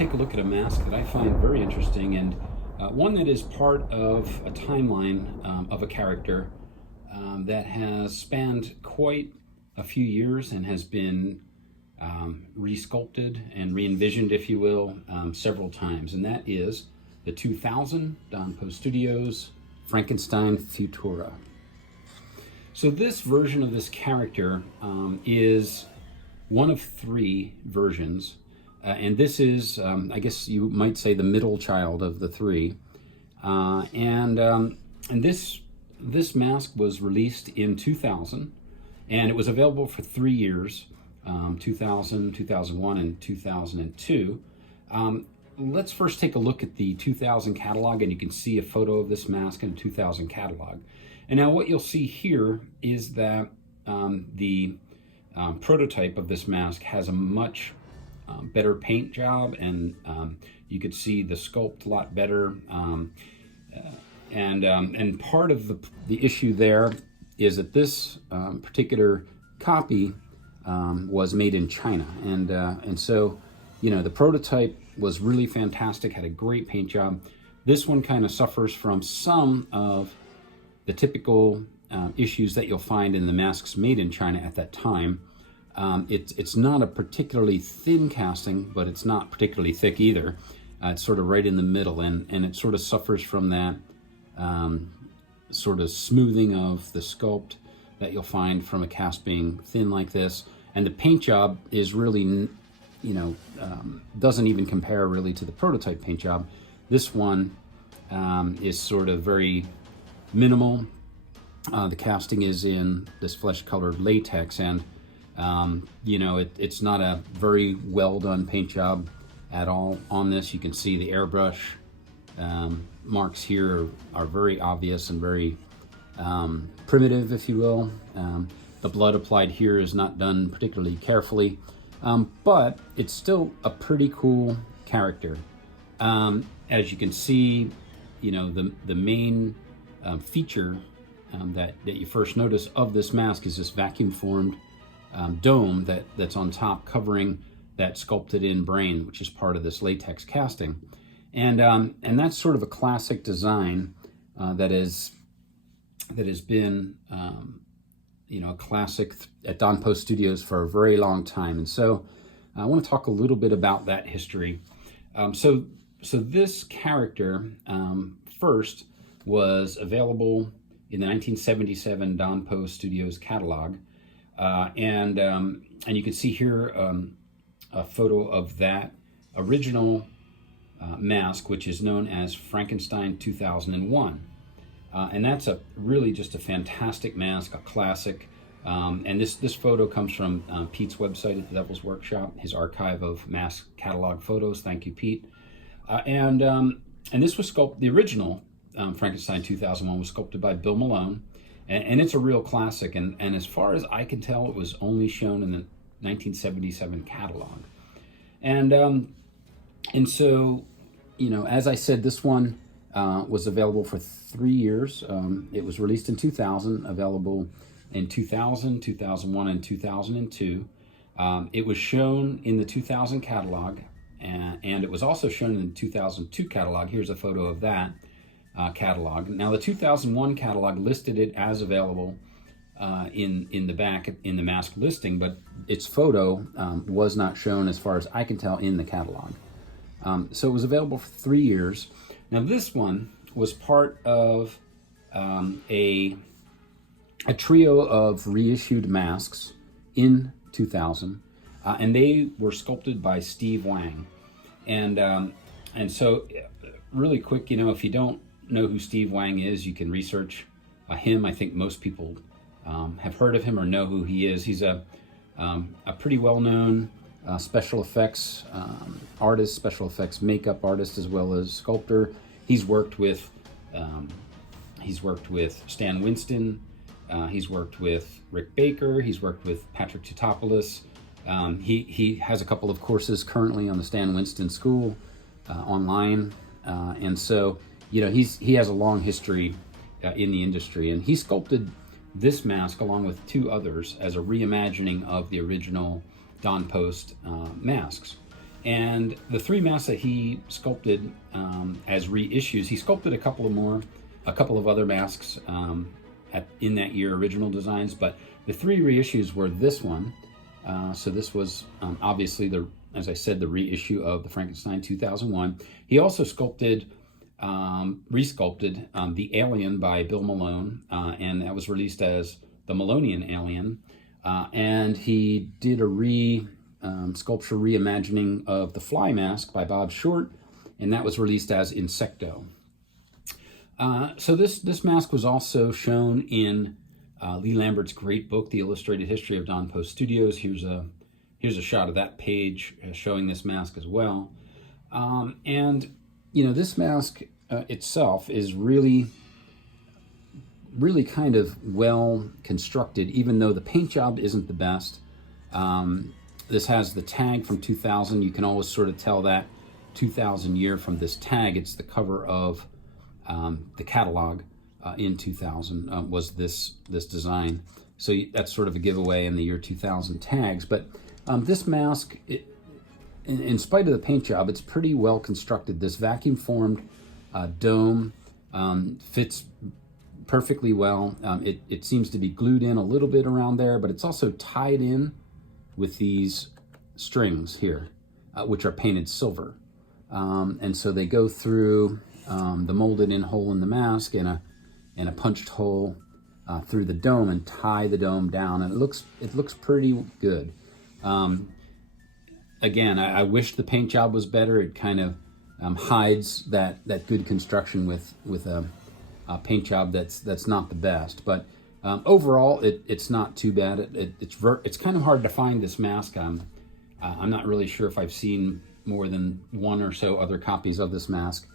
take a look at a mask that I find very interesting, and one that is part of a timeline of a character that has spanned quite a few years and has been resculpted and re-envisioned, if you will, several times. And that is the 2000 Don Post Studios Frankenstein Futura. So this version of this character is one of three versions. And this is, I guess you might say, the middle child of the three. And this mask was released in 2000, and it was available for 3 years, 2000, 2001, and 2002. Let's first take a look at the 2000 catalog, and you can see a photo of this mask in the 2000 catalog. And now what you'll see here is that the prototype of this mask has a much better paint job, and you could see the sculpt a lot better. And part of the issue there is that this particular copy was made in China, and so the prototype was really fantastic, had a great paint job. This one kind of suffers from some of the typical issues that you'll find in the masks made in China at that time. It's not a particularly thin casting, but it's not particularly thick either. It's sort of right in the middle, and it sort of suffers from that sort of smoothing of the sculpt that you'll find from a cast being thin like this. And the paint job is really, doesn't even compare really to the prototype paint job. This one is sort of very minimal. The casting is in this flesh-colored latex, and it's not a very well done paint job at all on this. You can see the airbrush marks here are very obvious and very primitive, if you will. The blood applied here is not done particularly carefully, but it's still a pretty cool character. As you can see, the main feature that you first notice of this mask is this vacuum formed dome that's on top, covering that sculpted in brain, which is part of this latex casting. And that's sort of a classic design that has been a classic at Don Post Studios for a very long time. And so I want to talk a little bit about that history. So this character first was available in the 1977 Don Post Studios catalog, and you can see here a photo of that original mask, which is known as Frankenstein 2001. And that's really just a fantastic mask, a classic. And this photo comes from Pete's website at the Devil's Workshop, his archive of mask catalog photos. Thank you, Pete. And this was sculpted, the original Frankenstein 2001 was sculpted by Bill Malone, and it's a real classic. And as far as I can tell, it was only shown in the 1977 catalog. And so, as I said, this one was available for 3 years. It was released in 2000, available in 2000, 2001, and 2002. It was shown in the 2000 catalog, and it was also shown in the 2002 catalog. Here's a photo of that catalog. Now, the 2001 catalog listed it as available in the back in the mask listing, but its photo was not shown, as far as I can tell, in the catalog. So it was available for 3 years. Now, this one was part of a trio of reissued masks in 2000, and they were sculpted by Steve Wang. And so, really quick, if you don't know who Steve Wang is, you can research him. I think most people have heard of him or know who he is. He's a pretty well-known special effects artist, special effects makeup artist, as well as sculptor. He's worked with Stan Winston. He's worked with Rick Baker. He's worked with Patrick Tutopoulos. He has a couple of courses currently on the Stan Winston School online, and so he has a long history in the industry, and he sculpted this mask along with two others as a reimagining of the original Don Post masks. And the three masks that he sculpted as reissues, he sculpted a couple of other masks in that year, original designs, but the three reissues were this one. So this was obviously, as I said, the reissue of the Frankenstein 2001. He also resculpted The Alien by Bill Malone, and that was released as the Malonian Alien. And he did a sculpture reimagining of The Fly Mask by Bob Short, and that was released as Insecto. So this mask was also shown in Lee Lambert's great book, The Illustrated History of Don Post Studios. Here's a shot of that page showing this mask as well. And you know, this mask itself is really kind of well constructed, even though the paint job isn't the best. This has the tag from 2000. You can always sort of tell that 2000 year from this tag. It's the cover of the catalog in 2000 was this design. So that's sort of a giveaway in the year 2000 tags. But this mask, in spite of the paint job, it's pretty well constructed. This vacuum formed dome fits perfectly well. It seems to be glued in a little bit around there, but it's also tied in with these strings here, which are painted silver. And so they go through the molded in hole in the mask and a punched hole through the dome and tie the dome down, and it looks pretty good. Again, I wish the paint job was better. It kind of hides that good construction with a paint job that's not the best. But overall, it's not too bad. It's kind of hard to find this mask. I'm not really sure if I've seen more than one or so other copies of this mask.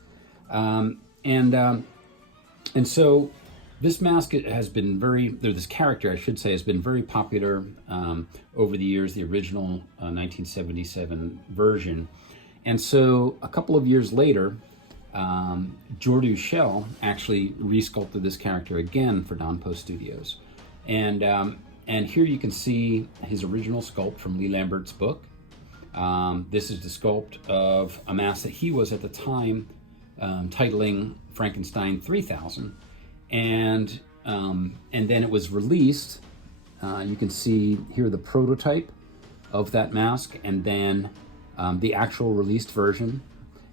And so this mask has been this character, I should say, has been very popular over the years, the original 1977 version. And so a couple of years later, Jordu Shell actually resculpted this character again for Don Post Studios. And here you can see his original sculpt from Lee Lambert's book. This is the sculpt of a mask that he was at the time titling Frankenstein 3000. And then it was released. You can see here the prototype of that mask, and then the actual released version.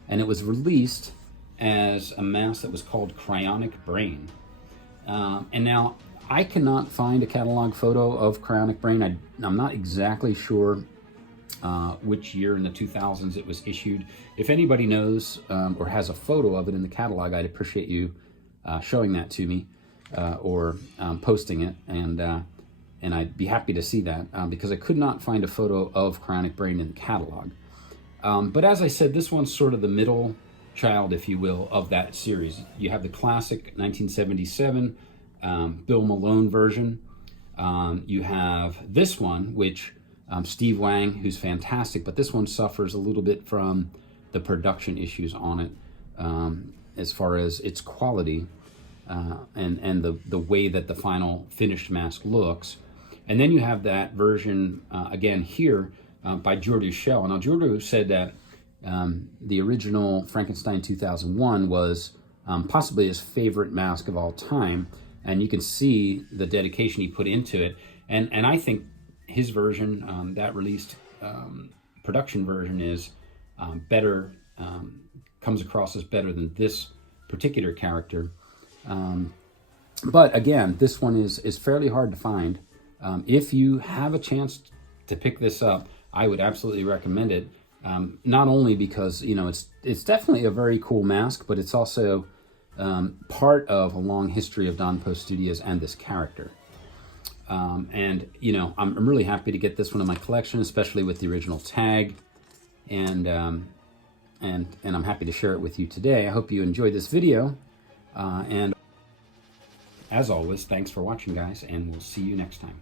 And it was released as a mask that was called Cryonic Brain. And now I cannot find a catalog photo of Cryonic Brain. I'm not exactly sure which year in the 2000s it was issued. If anybody knows or has a photo of it in the catalog, I'd appreciate you showing that to me or posting it, and I'd be happy to see that because I could not find a photo of Cryonic Brain in the catalog. But as I said, this one's sort of the middle child, if you will, of that series. You have the classic 1977 Bill Malone version. You have this one, which Steve Wang, who's fantastic, but this one suffers a little bit from the production issues on it as far as its quality and the way that the final finished mask looks. And then you have that version, again here, by Jordu Shell. Now, Jordu said that the original Frankenstein 2001 was possibly his favorite mask of all time, and you can see the dedication he put into it. And I think his version, that released production version, is better, comes across as better than this particular character. But again, this one is fairly hard to find. If you have a chance to pick this up, I would absolutely recommend it. Not only because, you know, it's definitely a very cool mask, but it's also part of a long history of Don Post Studios and this character. And, you know, I'm really happy to get this one in my collection, especially with the original tag. And I'm happy to share it with you today. I hope you enjoyed this video. And as always, thanks for watching, guys, and we'll see you next time.